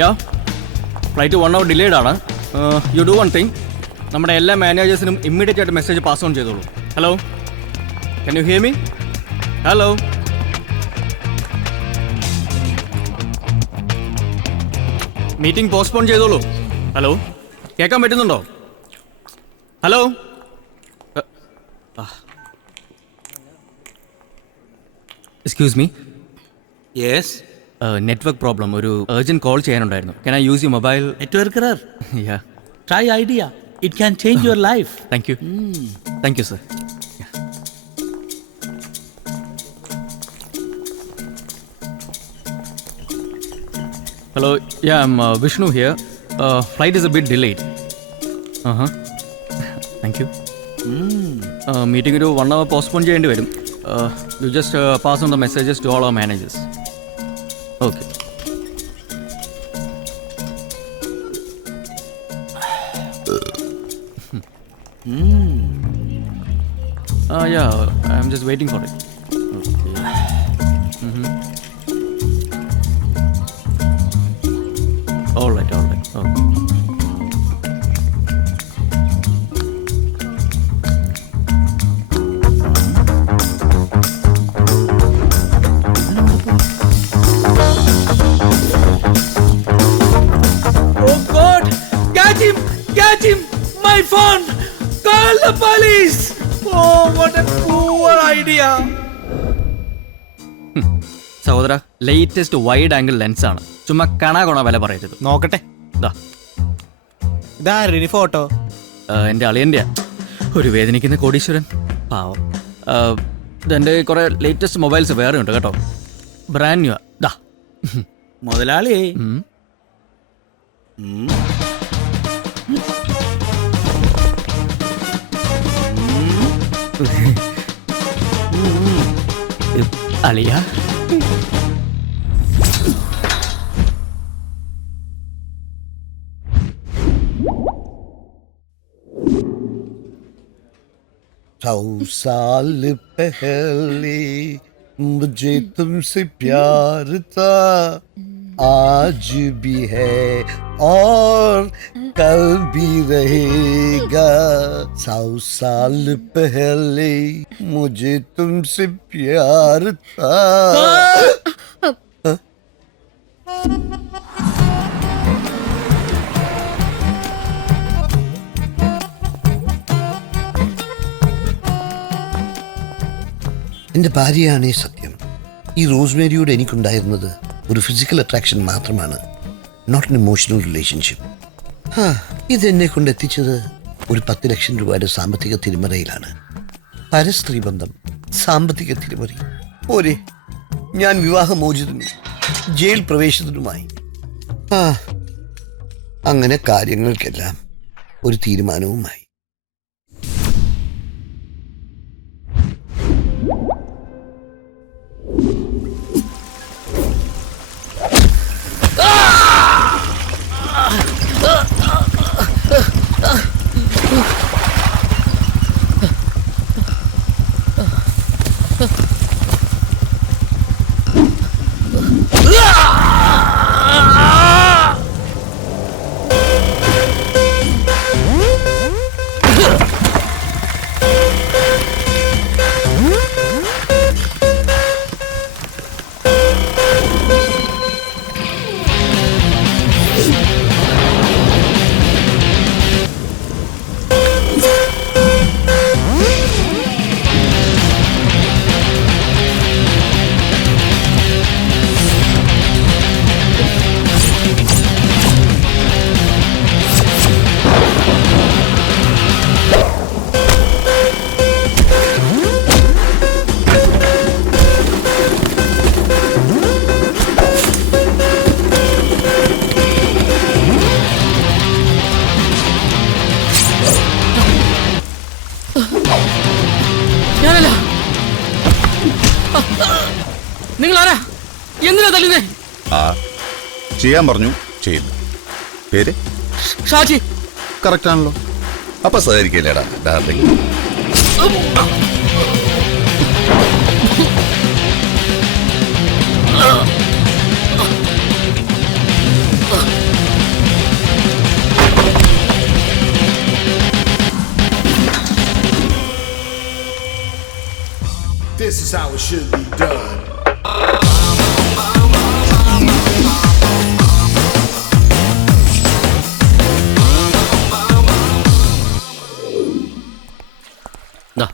യാ flight 1 hour delayed ആണ്. You do one thing, നമ്മുടെ എല്ലാ മാനേജേഴ്സിനും ഇമ്മീഡിയറ്റ് ആയിട്ട് മെസ്സേജ് പാസ് ഓൺ ചെയ്തോളൂ. Hello, can you hear me? Hello, meeting postpone ചെയ്തോളൂ. ഹലോ, കേൾക്കാൻ പറ്റുന്നുണ്ടോ? Hello, excuse me. Yes, network problem, ഒരു അർജന്റ് കോൾ ചെയ്യാനുണ്ടായിരുന്നു. Can I use your mobile? network error. Yeah. Try idea. It can change your life. Thank you. Thank you, sir. Yeah. Hello. Yeah, I'm Vishnu here. Flight is a bit delayed. Thank you. Meeting ഒരു 1 hour postpone ചെയ്യേണ്ടി വരും. You just pass on the messages to all our managers. Okay. Yeah, I'm just waiting for it. Okay. All right. Okay. Oh God! Catch him! Catch him! My phone! Call the police! Oh, what a poor idea! സഹോദര, latest wide angle lens ആണ്. ചുമ്മാ കണാകൊണ വില പറയരുത്. നോക്കട്ടെ. ഇതാരുടെ photo? എൻ്റെ അളിയൻ്റെ ഒരു വേദനിക്കുന്ന കോടീശ്വരൻ, പാവം. ഇതെൻ്റെ കുറേ ലേറ്റസ്റ്റ് മൊബൈൽസ് വേറെ ഉണ്ട് കേട്ടോ, ബ്രാൻഡ് ന്യൂ. ദാ മുതലാളി, അളിയ. सौ साल पहले मुझे तुमसे प्यार था, आज भी है और कल भी रहेगा. 100 साल पहले मुझे तुमसे प्यार था. എൻ്റെ ഭാര്യയാണേ സത്യം. ഈ റോസ്മേരിയോട് എനിക്കുണ്ടായിരുന്നത് ഒരു ഫിസിക്കൽ അട്രാക്ഷൻ മാത്രമാണ്, നോട്ട് എൻ ഇമോഷണൽ റിലേഷൻഷിപ്പ്. ഇതെന്നെ കൊണ്ട് എത്തിച്ചത് ഒരു 10 ലക്ഷം രൂപയുടെ സാമ്പത്തിക തിരിമറയിലാണ്. പരസ്ത്രീ ബന്ധം, സാമ്പത്തിക തിരിമറി. പോരെ, ഞാൻ വിവാഹമോചിതനും ജയിൽ പ്രവേശിതനുമായി. അങ്ങനെ കാര്യങ്ങൾക്കെല്ലാം ഒരു തീരുമാനവുമായി. നിങ്ങളാരാ? എന്തിനാ തല്ലുന്നേ? ചെയ്യാൻ പറഞ്ഞു, ചെയ്തു. പേര് ഷാജി. കറക്റ്റ് ആണല്ലോ. അപ്പൊ സഹകരിക്കില്ലേടാ darling. is how it should be done.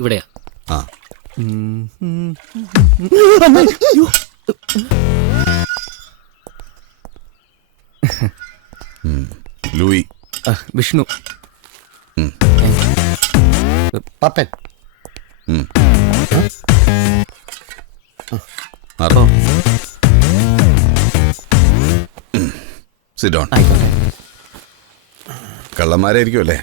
ഇവിടെയാ. ആ ലൂയി. വിഷ്ണു. പപ്പൻ. മാറോ. Sit down. കള്ളന്മാരായിരിക്കും അല്ലേ?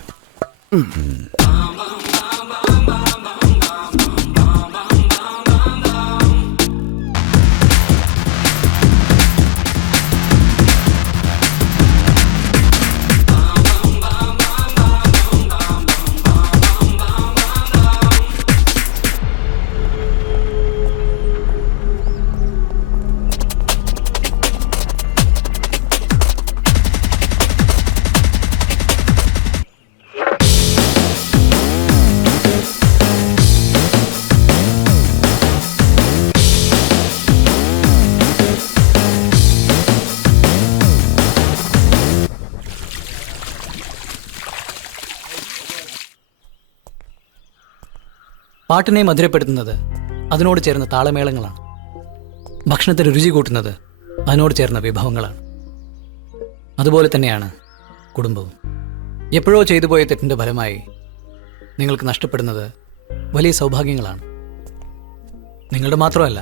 പാട്ടിനെ മധുരപ്പെടുത്തുന്നത് അതിനോട് ചേർന്ന താളമേളങ്ങളാണ്. ഭക്ഷണത്തിന് രുചി കൂട്ടുന്നത് അതിനോട് ചേർന്ന വിഭവങ്ങളാണ്. അതുപോലെ തന്നെയാണ് കുടുംബവും. എപ്പോഴോ ചെയ്തു പോയ തെറ്റിൻ്റെ ഫലമായി നിങ്ങൾക്ക് നഷ്ടപ്പെടുന്നത് വലിയ സൗഭാഗ്യങ്ങളാണ്. നിങ്ങളുടെ മാത്രമല്ല,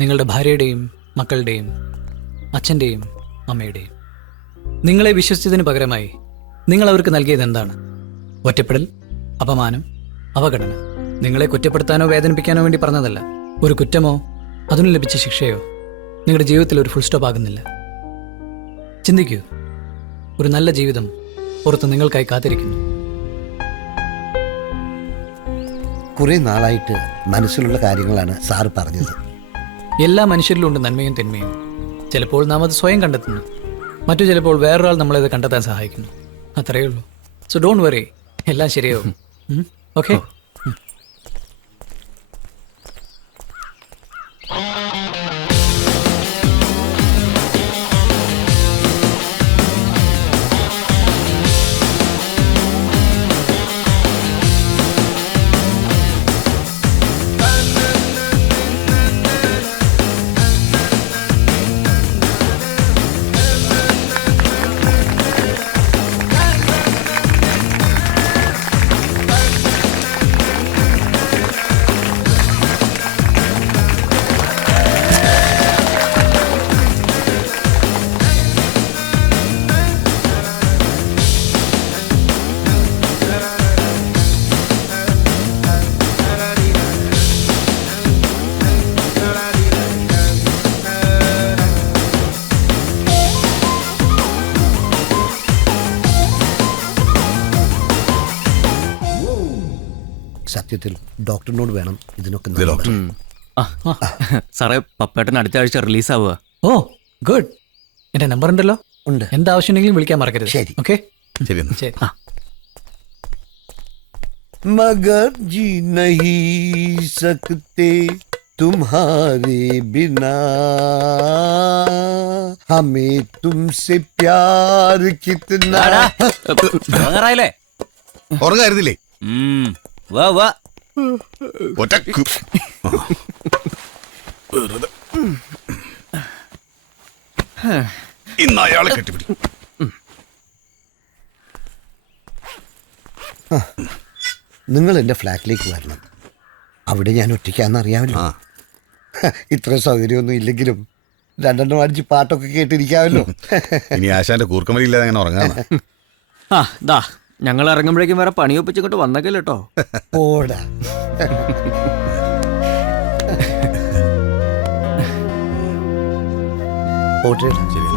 നിങ്ങളുടെ ഭാര്യയുടെയും മക്കളുടെയും അച്ഛൻ്റെയും അമ്മയുടെയും. നിങ്ങളെ വിശ്വസിച്ചതിന് പകരമായി നിങ്ങൾ അവർക്ക് നൽകിയത് എന്താണ്? ഒറ്റപ്പെടൽ, അപമാനം, അവഗണന. നിങ്ങളെ കുറ്റപ്പെടുത്താനോ വേദനിപ്പിക്കാനോ വേണ്ടി പറഞ്ഞതല്ല. ഒരു കുറ്റമോ അതിന് ലഭിച്ച ശിക്ഷയോ നിങ്ങളുടെ ജീവിതത്തിൽ ഒരു ഫുൾ സ്റ്റോപ്പ് ആകുന്നില്ല. ചിന്തിക്കൂ, ഒരു നല്ല ജീവിതം പുറത്ത് നിങ്ങൾക്കായി കാത്തിരിക്കുന്നു. കുറെ നാളായിട്ട് മനസ്സിലുള്ള കാര്യങ്ങളാണ് സാറ് പറഞ്ഞത്. എല്ലാ മനുഷ്യരിലും ഉണ്ട് നന്മയും തിന്മയും. ചിലപ്പോൾ നാം അത് സ്വയം കണ്ടെത്തുന്നു, മറ്റു ചിലപ്പോൾ വേറൊരാൾ നമ്മളത് കണ്ടെത്താൻ സഹായിക്കുന്നു. അത്രയേ ഉള്ളൂ. സോ ഡോണ്ട് വറി, എല്ലാം ശരിയാവും. ഓക്കെ. സത്യത്തിൽ ഡോക്ടറിനോട് വേണം ഇതിനൊക്കെ ഇത് ഡോക്ടർ. സാറേ, പപ്പേട്ടൻ അടുത്ത ആഴ്ച റിലീസാവുക. ഓ ഗുഡ്. എൻ്റെ നമ്പർ ഉണ്ടല്ലോ. ഉണ്ട്. എന്താവശ്യമുണ്ടെങ്കിലും വിളിക്കാൻ മറക്കരുത്. ശരി. ഓക്കെ. ശരി എന്നാ. ശരി. मगर जी नहीं सकते तुम्हारे बिना हमें तुमसे प्यार कितना. ഉറങ്ങായിരുന്നില്ലേ? ഒറ്റ വെറുതെ. ഇന്ന് അയാളെ കെട്ടിപ്പിടി. നിങ്ങൾ എൻ്റെ ഫ്ലാറ്റിലേക്ക് വരണം. അവിടെ ഞാൻ ഒറ്റയ്ക്കാന്ന് അറിയാമല്ലോ. ഇത്ര സൗകര്യമൊന്നും ഇല്ലെങ്കിലും രണ്ടെണ്ണം അടിച്ച് പാട്ടൊക്കെ കേട്ടിരിക്കാമല്ലോ. ഇനി ആശാന്റെ കൂർക്കമലി ഇല്ലാതെ അങ്ങനെ ഉറങ്ങാണ്. ദാ ഞങ്ങൾ ഇറങ്ങുമ്പോഴേക്കും വേറെ പണി ഒപ്പിച്ചിങ്ങോട്ട് വന്നേക്കല്ലോ കേട്ടോ. ഓടാ. ഓട്ടേടാ. ശരി.